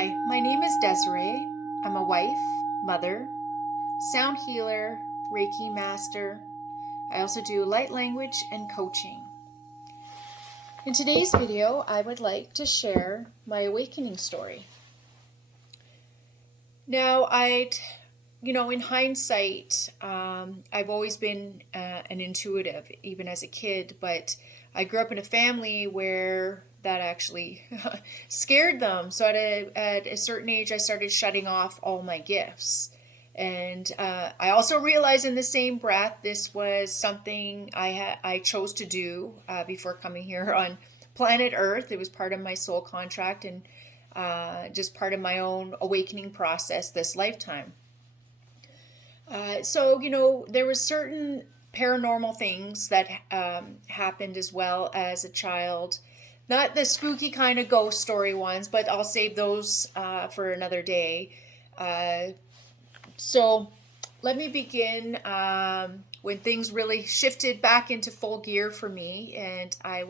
Hi, my name is Desiree. I'm a wife, mother, sound healer, Reiki master. I also do light language and coaching. In today's video, I would like to share my awakening story. Now, in hindsight, I've always been an intuitive, even as a kid, but I grew up in a family where that actually scared them. So at a certain age, I started shutting off all my gifts. And I also realized in the same breath, this was something I chose to do before coming here on planet Earth. It was part of my soul contract and just part of my own awakening process this lifetime. There were certain paranormal things that happened as well as a child. Not the spooky kind of ghost story ones, but I'll save those for another day. So let me begin when things really shifted back into full gear for me. And I'm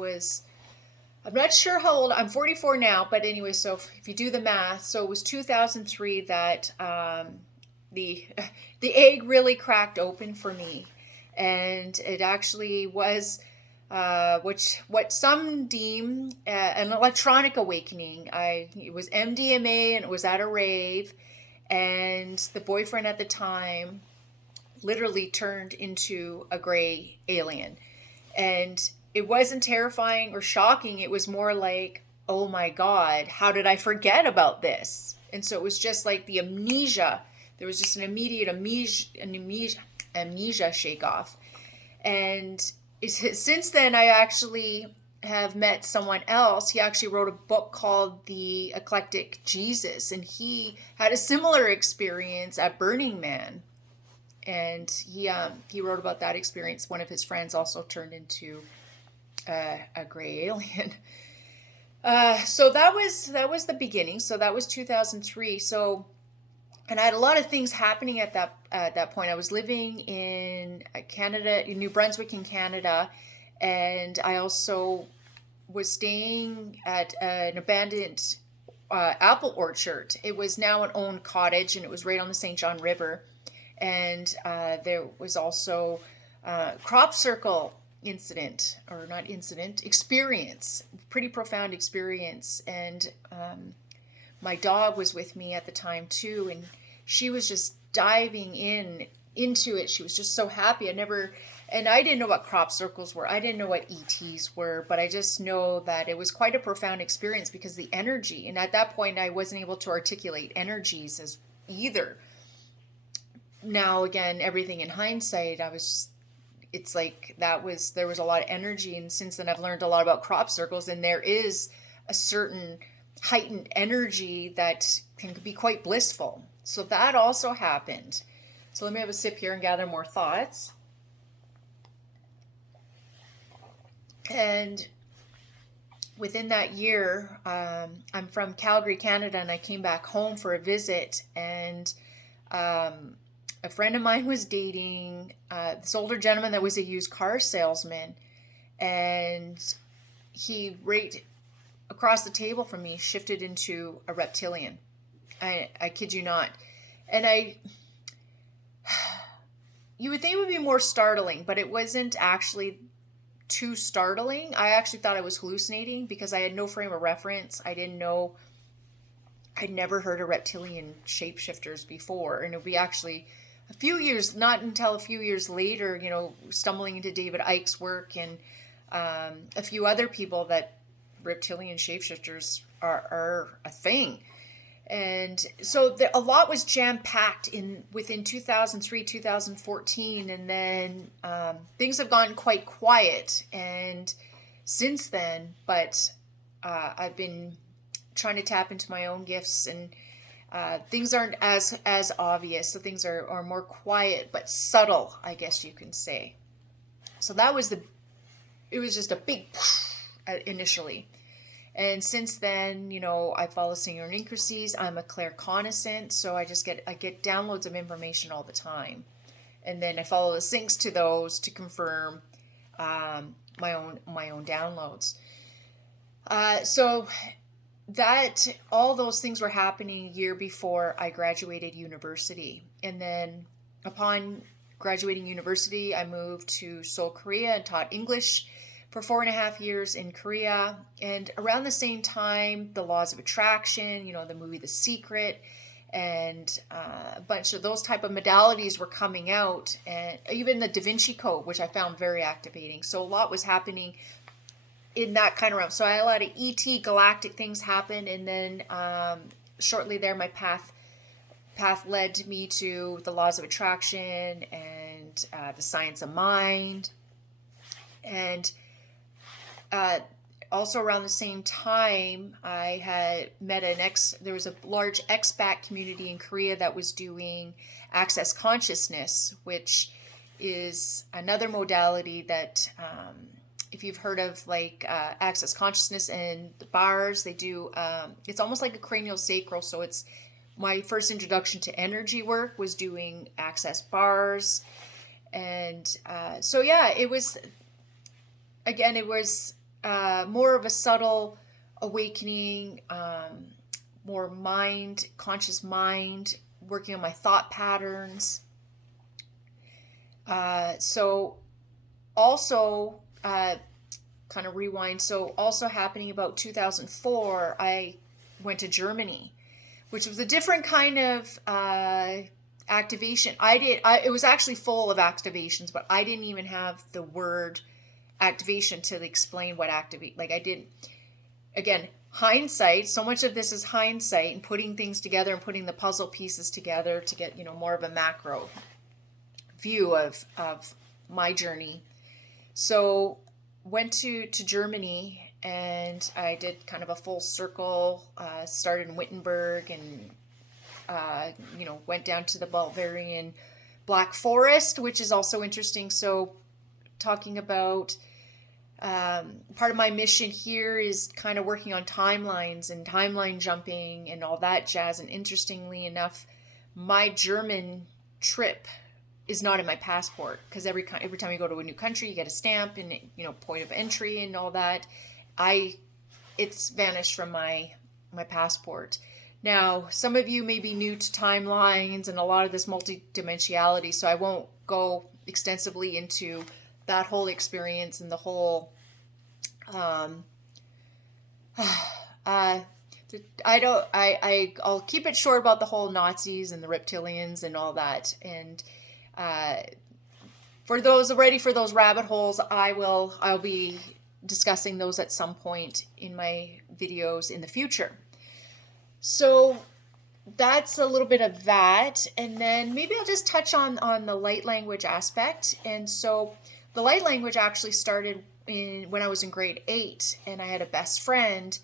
not sure how old, I'm 44 now, but anyway, so if you do the math, so it was 2003 that the egg really cracked open for me. And it actually was what some deem an electronic awakening. It was MDMA and it was at a rave, and the boyfriend at the time literally turned into a gray alien. And it wasn't terrifying or shocking. It was more like, oh my God, how did I forget about this? And so it was just like the amnesia. There was just an immediate amnesia shake off. And since then, I actually have met someone else. He actually wrote a book called The Eclectic Jesus, and he had a similar experience at Burning Man. And he wrote about that experience. One of his friends also turned into a gray alien. So that was the beginning. So that was 2003. So, and I had a lot of things happening at that point. I was living in Canada, in New Brunswick in Canada, and I also was staying at an abandoned apple orchard. It was now an owned cottage, and it was right on the St. John River. And there was also crop circle experience, pretty profound experience. And my dog was with me at the time too, and she was just diving into it. She was just so happy. I didn't know what crop circles were. I didn't know what ETs were, but I just know that it was quite a profound experience because the energy, and at that point I wasn't able to articulate energies as either. Now again, everything in hindsight, there was a lot of energy, and since then I've learned a lot about crop circles, and there is a certain heightened energy that can be quite blissful. So that also happened. So let me have a sip here and gather more thoughts. And within that year, I'm from Calgary, Canada, and I came back home for a visit, and a friend of mine was dating this older gentleman that was a used car salesman, and he right across the table from me shifted into a reptilian. I kid you not. And you would think it would be more startling, but it wasn't actually too startling. I actually thought I was hallucinating because I had no frame of reference. I'd never heard of reptilian shapeshifters before. And it would be actually not until a few years later, stumbling into David Icke's work and a few other people that reptilian shapeshifters are a thing. And so a lot was jam-packed within 2003, 2014, and then things have gotten quite quiet. And since then, but I've been trying to tap into my own gifts, and things aren't as obvious. So things are more quiet, but subtle, I guess you can say. So it was just a big initially. And since then, I follow synchronicities. I'm a claircognizant, so I get downloads of information all the time, and then I follow the syncs to those to confirm my own downloads. So that all those things were happening a year before I graduated university. And then upon graduating university, I moved to Seoul, Korea, and taught English for 4.5 years in Korea. And around the same time, the laws of attraction, the movie The Secret, and a bunch of those type of modalities were coming out, and even the Da Vinci Code, which I found very activating. So a lot was happening in that kind of realm. So I had a lot of ET galactic things happen, and then shortly there, my path led me to the laws of attraction and the science of mind, and also around the same time, I had met there was a large expat community in Korea that was doing access consciousness, which is another modality that, if you've heard of like access consciousness and the bars, they do, it's almost like a cranial sacral. So it's my first introduction to energy work was doing access bars. And so, yeah, it was more of a subtle awakening, more conscious mind, working on my thought patterns. So also, kind of rewind. So also happening about 2004, I went to Germany, which was a different kind of activation. It was actually full of activations, but I didn't even have the word activation to explain what activate. Like I didn't. Again, hindsight. So much of this is hindsight and putting things together and putting the puzzle pieces together to get more of a macro view of my journey. So went to Germany, and I did kind of a full circle. Started in Wittenberg, and went down to the Bavarian Black Forest, which is also interesting. So talking about part of my mission here is kind of working on timelines and timeline jumping and all that jazz. And interestingly enough, my German trip is not in my passport, because every time you go to a new country, you get a stamp and point of entry and all that. It's vanished from my passport. Now, some of you may be new to timelines and a lot of this multidimensionality, so I won't go extensively into that whole experience and the whole I'll keep it short about the whole Nazis and the reptilians and all that. And for those ready for those rabbit holes, I'll be discussing those at some point in my videos in the future. So that's a little bit of that. And then maybe I'll just touch on the light language aspect. And so the light language actually started when I was in grade 8, and I had a best friend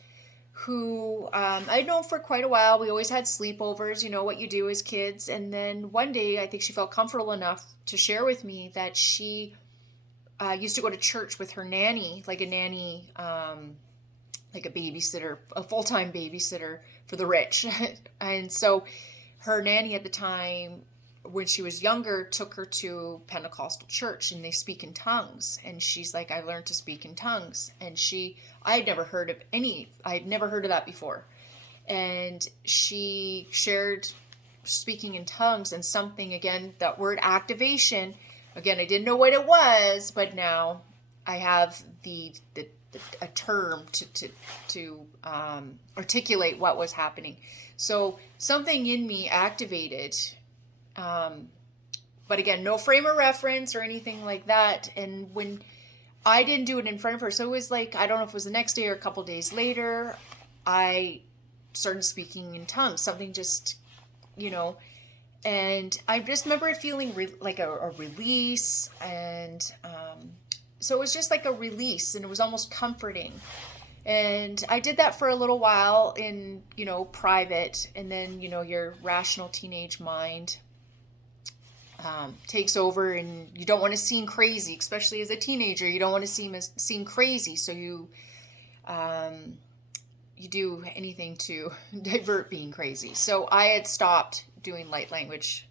who I'd known for quite a while. We always had sleepovers, what you do as kids. And then one day, I think she felt comfortable enough to share with me that she used to go to church with her nanny, like a nanny, like a babysitter, a full-time babysitter for the rich. And so her nanny at the time, when she was younger, took her to Pentecostal church, and they speak in tongues. And she's like, I learned to speak in tongues. And I'd never heard of that before. And she shared speaking in tongues, and something, again, that word activation, again, I didn't know what it was, but now I have a term to articulate what was happening. So something in me activated. But again, no frame of reference or anything like that. And when I didn't do it in front of her, so it was like, I don't know if it was the next day or a couple days later, I started speaking in tongues, something just, and I just remember it feeling like a release. And, so it was just like a release, and it was almost comforting. And I did that for a little while in, private, and then, your rational teenage mind takes over, and you don't want to seem crazy, especially as a teenager. You don't want to seem crazy, so you do anything to divert being crazy. So I had stopped doing light language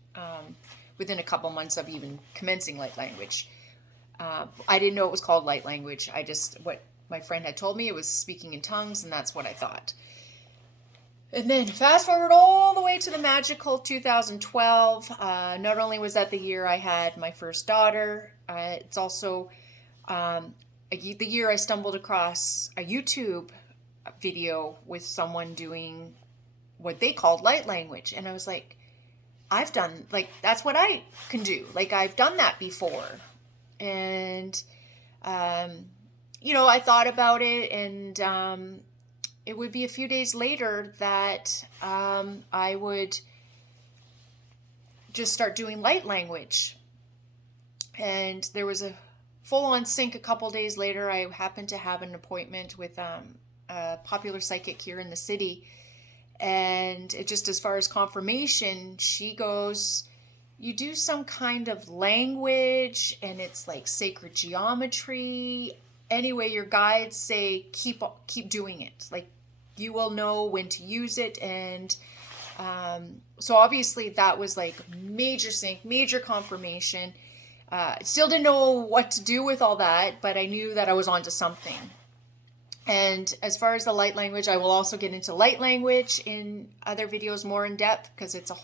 within a couple months of even commencing light language. I didn't know it was called light language. What my friend had told me, it was speaking in tongues, and that's what I thought. And then fast forward all the way to the magical 2012. Not only was that the year I had my first daughter, it's also the year I stumbled across a YouTube video with someone doing what they called light language. And I was like, I've done, like, that's what I can do. Like, I've done that before. And, I thought about it, and it would be a few days later that I would just start doing light language. And there was a full-on sync a couple days later. I happened to have an appointment with a popular psychic here in the city. And it just, as far as confirmation, she goes, you do some kind of language, and it's like sacred geometry. Anyway, your guides say keep doing it. Like, you will know when to use it. And so obviously that was like major sync, major confirmation. Still didn't know what to do with all that, but I knew that I was onto something. And as far as the light language, I will also get into light language in other videos more in depth, because it's a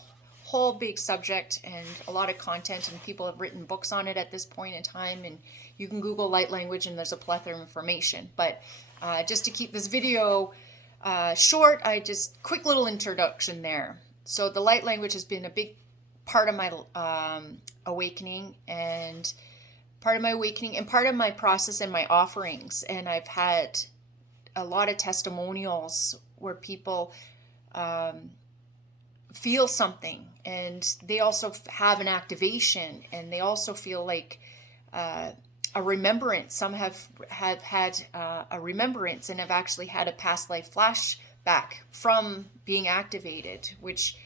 whole big subject and a lot of content, and people have written books on it at this point in time, and you can Google light language and there's a plethora of information. But just to keep this video short, quick little introduction there. So the light language has been a big part of my awakening, and part of my process and my offerings. And I've had a lot of testimonials where people feel something, and they also have an activation, and they also feel like a remembrance. Some have had a remembrance and have actually had a past life flashback from being activated, which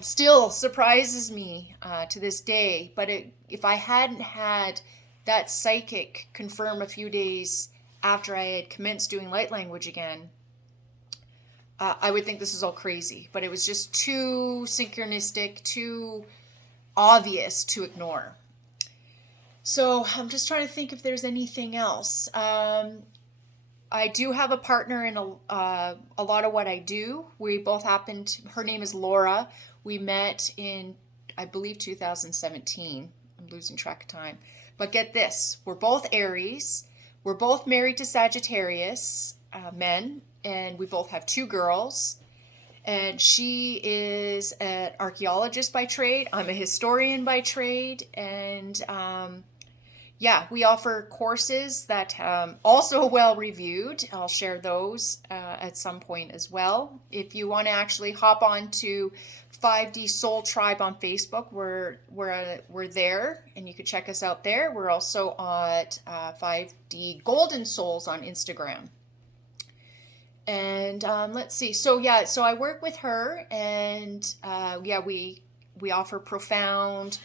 still surprises me to this day. But if I hadn't had that psychic confirm a few days after I had commenced doing light language again, I would think this is all crazy. But it was just too synchronistic, too obvious to ignore. So I'm just trying to think if there's anything else. I do have a partner in a lot of what I do. We both her name is Laura. We met in, I believe, 2017. I'm losing track of time. But get this, we're both Aries. We're both married to Sagittarius men, and we both have 2 girls. And she is an archaeologist by trade. I'm a historian by trade. And we offer courses that also well reviewed. I'll share those at some point as well. If you want to actually hop on to 5D Soul Tribe on Facebook, we're there, and you can check us out there. We're also at 5D Golden Souls on Instagram. And let's see. So I work with her, and we offer profound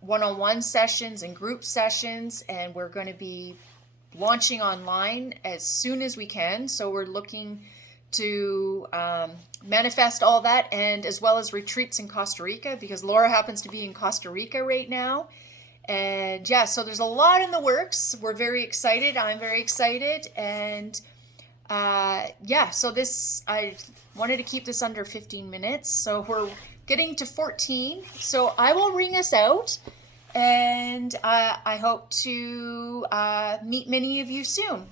one-on-one sessions and group sessions, and we're going to be launching online as soon as we can. So we're looking to manifest all that, and as well as retreats in Costa Rica, because Laura happens to be in Costa Rica right now. And so there's a lot in the works. We're very excited. I'm very excited. And so I wanted to keep this under 15 minutes. So we're getting to 14. So I will ring us out, and I hope to meet many of you soon.